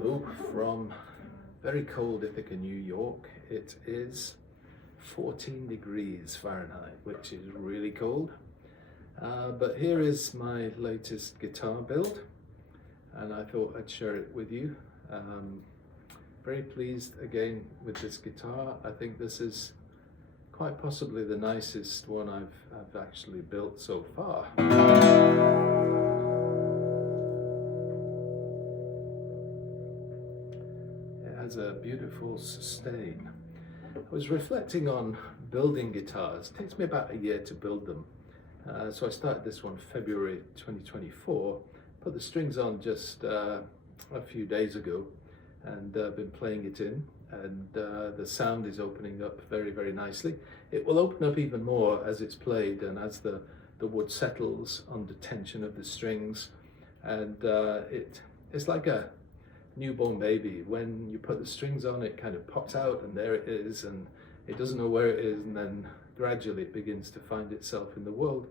Hello from very cold Ithaca, New York. It is 14 degrees Fahrenheit, which is really cold. But here is my latest guitar build, and I thought I'd share it with you. Very pleased again with this guitar. I think this is quite possibly the nicest one I've actually built so far. Has a beautiful sustain. I was reflecting on building guitars. It takes me about a year to build them. So I started this one February 2024, put the strings on just a few days ago, and been playing it in, and the sound is opening up very, very nicely. It will open up even more as it's played and as the wood settles under tension of the strings, and it's like a newborn baby. When you put the strings on, it kind of pops out and there it is, and it doesn't know where it is, and then gradually it begins to find itself in the world.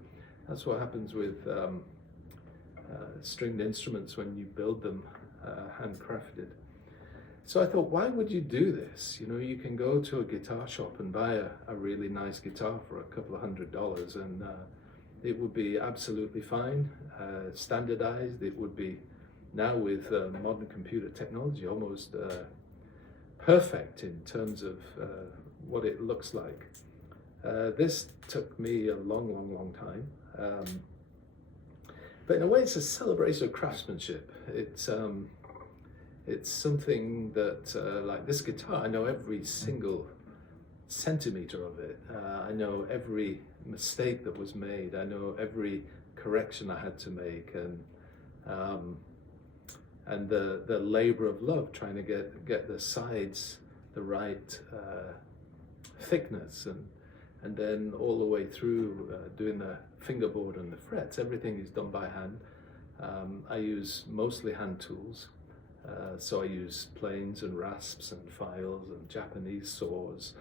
That's what happens with stringed instruments when you build them handcrafted. So I thought, why would you do this? You know, you can go to a guitar shop and buy a really nice guitar for a couple of $100, and it would be absolutely fine, standardized. It would be, now with modern computer technology, almost perfect in terms of what it looks like. This took me a long time, but in a way it's a celebration of craftsmanship. It's something that, like this guitar, I know every single centimeter of it. I know every mistake that was made. I know every correction I had to make, and the labor of love trying to get the sides the right thickness, and then all the way through doing the fingerboard and the frets. Everything is done by hand. I use mostly hand tools, so I use planes and rasps and files and Japanese saws.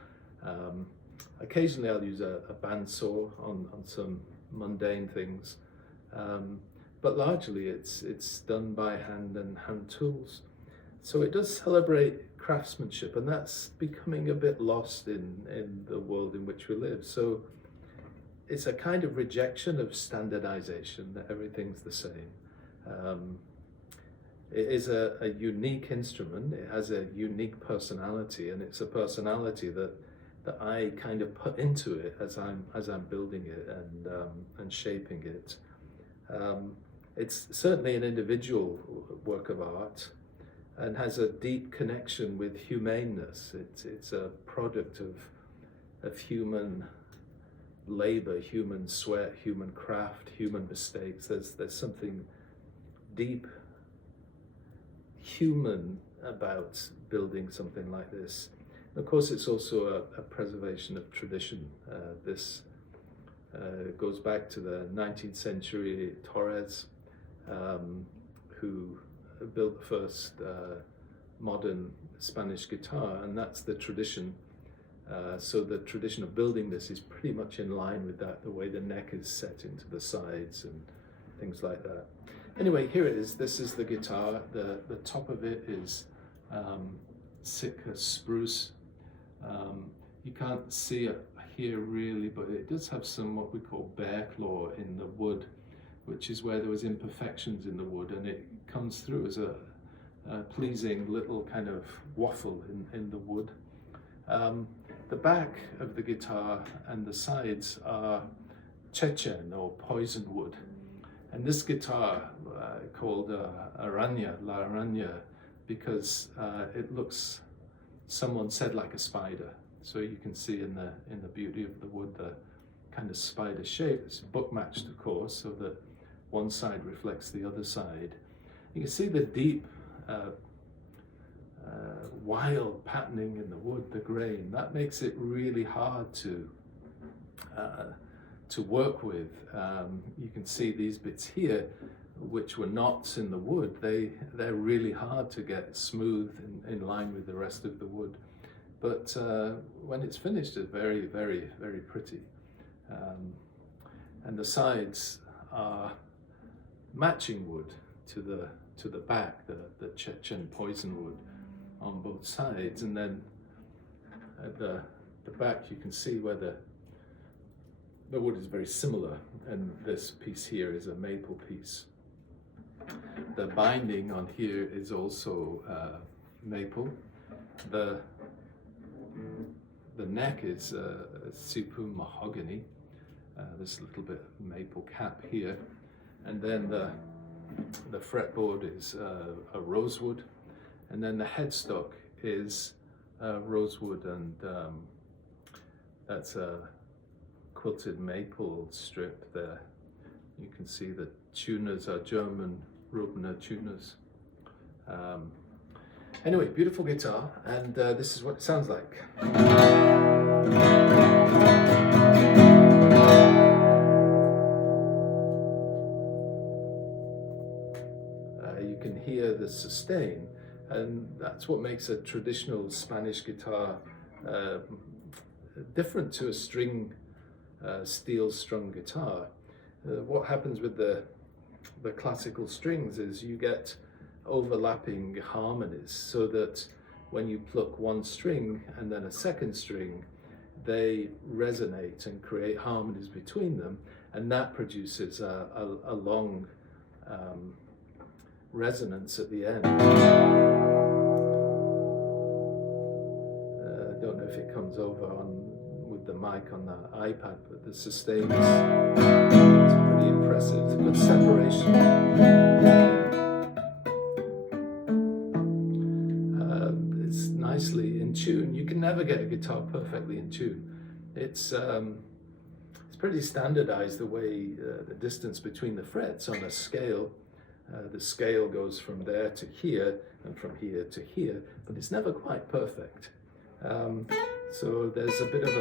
Occasionally I'll use a bandsaw on some mundane things. But largely it's done by hand and hand tools. So it does celebrate craftsmanship, and that's becoming a bit lost in the world in which we live. So it's a kind of rejection of standardization, that everything's the same. It is a unique instrument. It has a unique personality, and it's a personality that I kind of put into it as I'm building it and shaping it. It's certainly an individual work of art and has a deep connection with humaneness. It's a product of human labor, human sweat, human craft, human mistakes. There's something deep human about building something like this. Of course, it's also a preservation of tradition. This goes back to the 19th century Torres, who built the first modern Spanish guitar, and that's the tradition. So the tradition of building this is pretty much in line with that, the way the neck is set into the sides and things like that. Anyway, here it is. This is the guitar. The top of it is Sitka spruce. You can't see it here really, but it does have some what we call bear claw in the wood, which is where there was imperfections in the wood, and it comes through as a pleasing little kind of waffle in the wood. The back of the guitar and the sides are Chechen or poison wood, and this guitar called Araña, La Araña, because it looks, someone said, like a spider. So you can see in the beauty of the wood the kind of spider shape. It's book matched, of course, so that one side reflects the other side. You can see the deep, wild patterning in the wood, the grain. That makes it really hard to work with. You can see these bits here, which were knots in the wood. They're really hard to get smooth in line with the rest of the wood. But when it's finished, it's very, very, very pretty. And the sides are matching wood to to the back, the Chechen poison wood on both sides, and then at the back you can see where the wood is very similar, and this piece here is a maple piece. The binding on here is also maple. The neck is Sipu mahogany. There's a little bit of maple cap here, and then the fretboard is a rosewood, and then the headstock is rosewood, and that's a quilted maple strip there. You can see the tuners are German Rubner tuners. Anyway, beautiful guitar, and this is what it sounds like. You can hear the sustain, and that's what makes a traditional Spanish guitar different to a steel strung guitar. What happens with the classical strings is you get overlapping harmonies, so that when you pluck one string and then a second string, they resonate and create harmonies between them, and that produces a long resonance at the end. I don't know if it comes over with the mic on the iPad, but the sustain is pretty impressive. It's a good separation. It's nicely in tune. You can never get a guitar perfectly in tune. It's pretty standardized, the way the distance between the frets on a scale. The scale goes from there to here and from here to here, but it's never quite perfect. So there's a bit of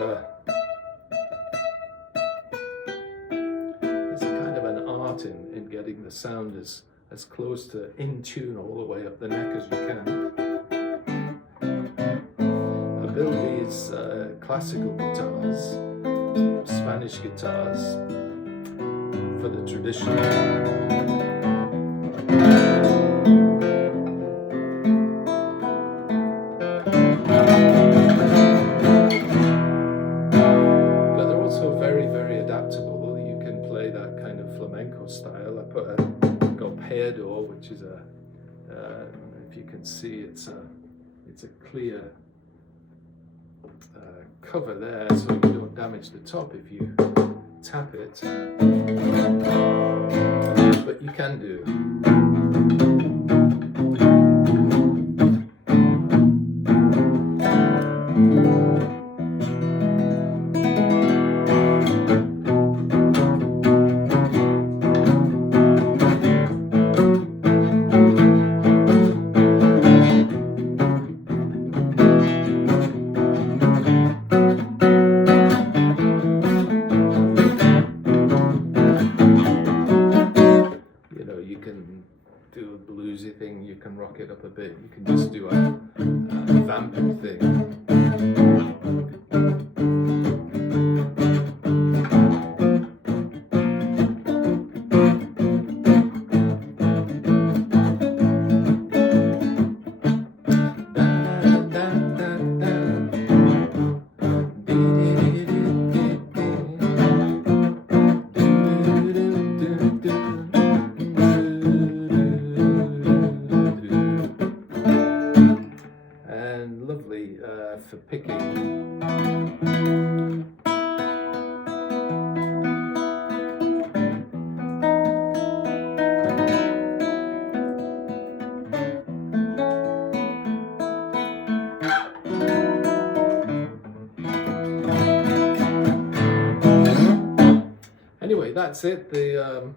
there's a kind of an art in getting the sound as close to in tune all the way up the neck as you can. I build these classical guitars, Spanish guitars, for the tradition. Style. I put a golpeador, which is if you can see, it's a clear cover there, so you don't damage the top if you tap it. But you can do. Thing, you can rock it up a bit, you can just do a vamping thing. For picking. Anyway, that's it. The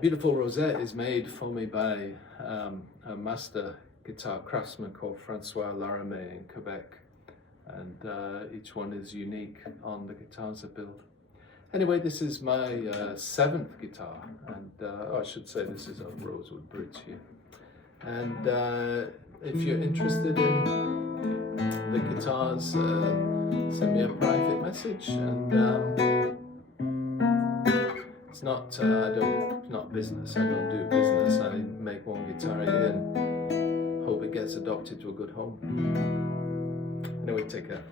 beautiful rosette is made for me by a master guitar craftsman called Francois Laramé in Quebec, and each one is unique on the guitars I build. Anyway, this is my 7th guitar, and I should say this is a rosewood bridge here. And if you're interested in the guitars, send me a private message and It's not it's not business. I don't do business. I make one guitar a year and hope it gets adopted to a good home. Anyway, take care.